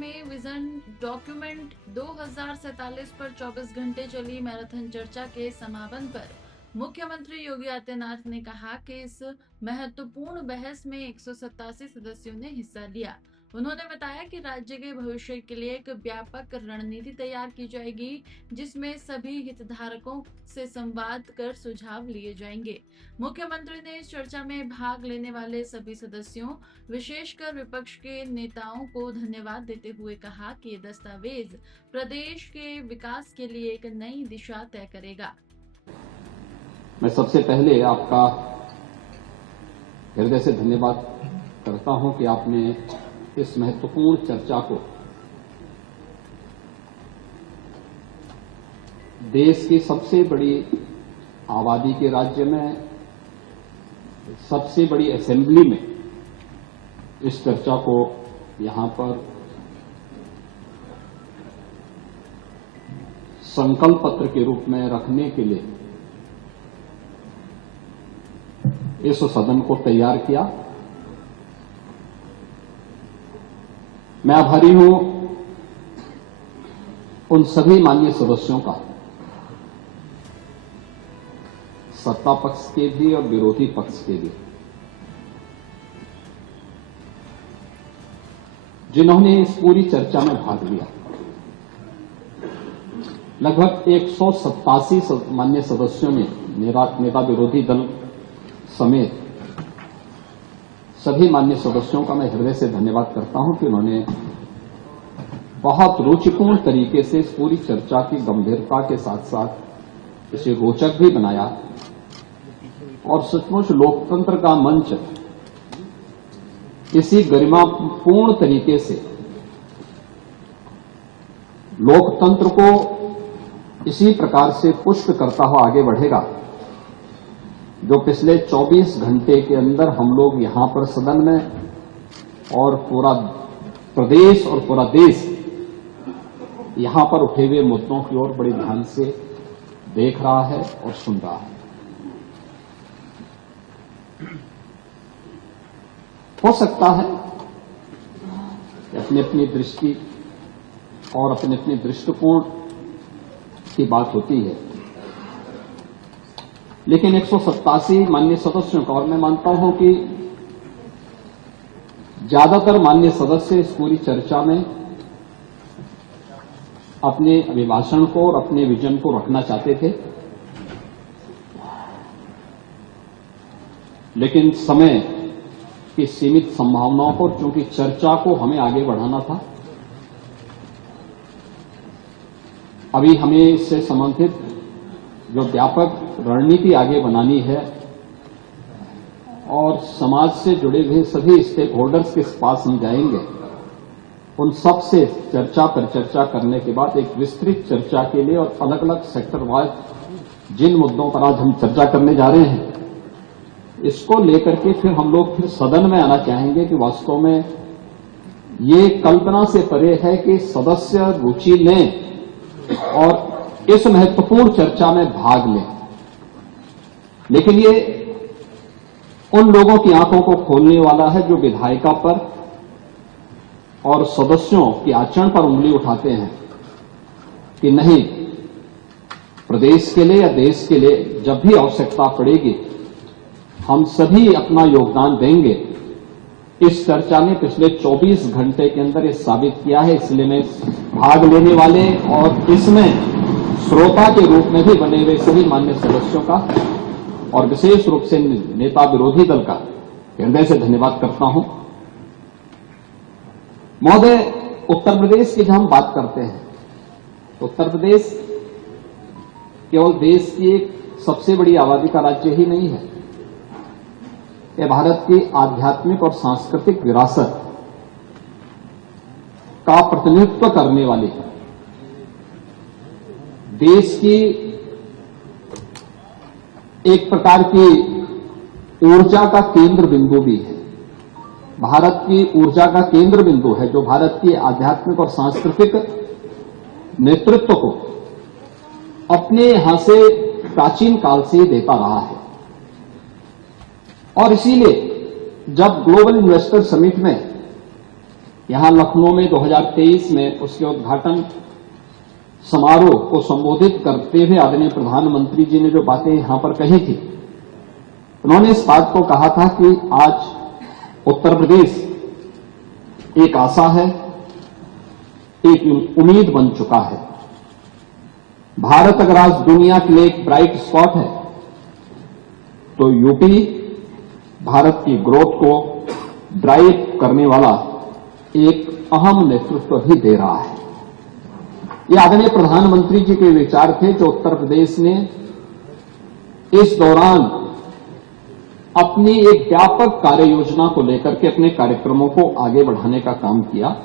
में vision document 2047 पर 24 घंटे चली मैराथन चर्चा के समापन पर मुख्यमंत्री योगी आदित्यनाथ ने कहा कि इस महत्वपूर्ण बहस में 187 सदस्यों ने हिस्सा लिया। उन्होंने बताया कि राज्य के भविष्य के लिए एक व्यापक रणनीति तैयार की जाएगी, जिसमें सभी हितधारकों से संवाद कर सुझाव लिए जाएंगे। मुख्यमंत्री ने इस चर्चा में भाग लेने वाले सभी सदस्यों, विशेषकर विपक्ष के नेताओं को धन्यवाद देते हुए कहा कि ये दस्तावेज प्रदेश के विकास के लिए एक नई दिशा तय करेगा। मैं सबसे पहले आपका हृदय से धन्यवाद करता हूं कि आपने इस महत्वपूर्ण चर्चा को देश की सबसे बड़ी आबादी के राज्य में, सबसे बड़ी असेंबली में इस चर्चा को यहां पर संकल्प पत्र के रूप में रखने के लिए इस सदन को तैयार किया। मैं आभारी हूं उन सभी माननीय सदस्यों का, सत्ता पक्ष के भी और विरोधी पक्ष के भी, जिन्होंने इस पूरी चर्चा में भाग लिया। लगभग 187 माननीय सदस्यों ने नेता विरोधी दल समेत सभी माननीय सदस्यों का मैं हृदय से धन्यवाद करता हूं कि उन्होंने बहुत रुचिपूर्ण तरीके से इस पूरी चर्चा की गंभीरता के साथ साथ इसे रोचक भी बनाया और सचमुच लोकतंत्र का मंच इसी गरिमापूर्ण तरीके से लोकतंत्र को इसी प्रकार से पुष्ट करता हुआ आगे बढ़ेगा जो पिछले 24 घंटे के अंदर हम लोग यहां पर सदन में और पूरा प्रदेश और पूरा देश यहां पर उठे हुए मुद्दों की ओर बड़े ध्यान से देख रहा है और सुन रहा है। हो सकता है कि अपनी अपनी दृष्टि और अपने अपने दृष्टिकोण की बात होती है, लेकिन 187 माननीय सदस्यों का, और मैं मानता हूं कि ज्यादातर माननीय सदस्य इस पूरी चर्चा में अपने अभिभाषण को और अपने विजन को रखना चाहते थे, लेकिन समय की सीमित संभावनाओं पर, चूंकि चर्चा को हमें आगे बढ़ाना था, अभी हमें इससे संबंधित जो व्यापक रणनीति आगे बनानी है और समाज से जुड़े हुए सभी स्टेक होल्डर्स के पास हम जाएंगे, उन सब से चर्चा पर चर्चा करने के बाद एक विस्तृत चर्चा के लिए और अलग अलग सेक्टर वाइज जिन मुद्दों पर आज हम चर्चा करने जा रहे हैं, इसको लेकर के फिर हम लोग फिर सदन में आना चाहेंगे कि वास्तव में ये कल्पना से परे है कि सदस्य रुचि लें और इस महत्वपूर्ण चर्चा में भाग लें, लेकिन ये उन लोगों की आंखों को खोलने वाला है जो विधायिका पर और सदस्यों के आचरण पर उंगली उठाते हैं कि नहीं, प्रदेश के लिए या देश के लिए जब भी आवश्यकता पड़ेगी हम सभी अपना योगदान देंगे। इस चर्चा ने पिछले 24 घंटे के अंदर ये साबित किया है, इसलिए मैं भाग लेने वाले और इसमें श्रोता के रूप में भी बने हुए सभी माननीय सदस्यों का और विशेष रूप से नेता विरोधी दल का हृदय से धन्यवाद करता हूं। महोदय, उत्तर प्रदेश की जब हम बात करते हैं तो उत्तर प्रदेश केवल देश की एक सबसे बड़ी आबादी का राज्य ही नहीं है, यह भारत की आध्यात्मिक और सांस्कृतिक विरासत का प्रतिनिधित्व करने वाली देश की एक प्रकार की ऊर्जा का केंद्र बिंदु भी है। भारत की ऊर्जा का केंद्र बिंदु है जो भारत की आध्यात्मिक और सांस्कृतिक नेतृत्व को अपने यहां से प्राचीन काल से देता रहा है। और इसीलिए जब ग्लोबल इन्वेस्टर समिट में यहां लखनऊ में 2023 में उसके उद्घाटन समारोह को संबोधित करते हुए आदरणीय प्रधानमंत्री जी ने जो बातें यहां पर कही थी, उन्होंने इस बात को कहा था कि आज उत्तर प्रदेश एक आशा है, एक उम्मीद बन चुका है। भारत अगर आज दुनिया के लिए एक ब्राइट स्पॉट है तो यूपी भारत की ग्रोथ को ड्राइव करने वाला एक अहम नेतृत्व भी दे रहा है। ये आदरणीय प्रधानमंत्री जी के विचार थे जो उत्तर प्रदेश ने इस दौरान अपनी एक व्यापक कार्य योजना को लेकर के अपने कार्यक्रमों को आगे बढ़ाने का काम किया।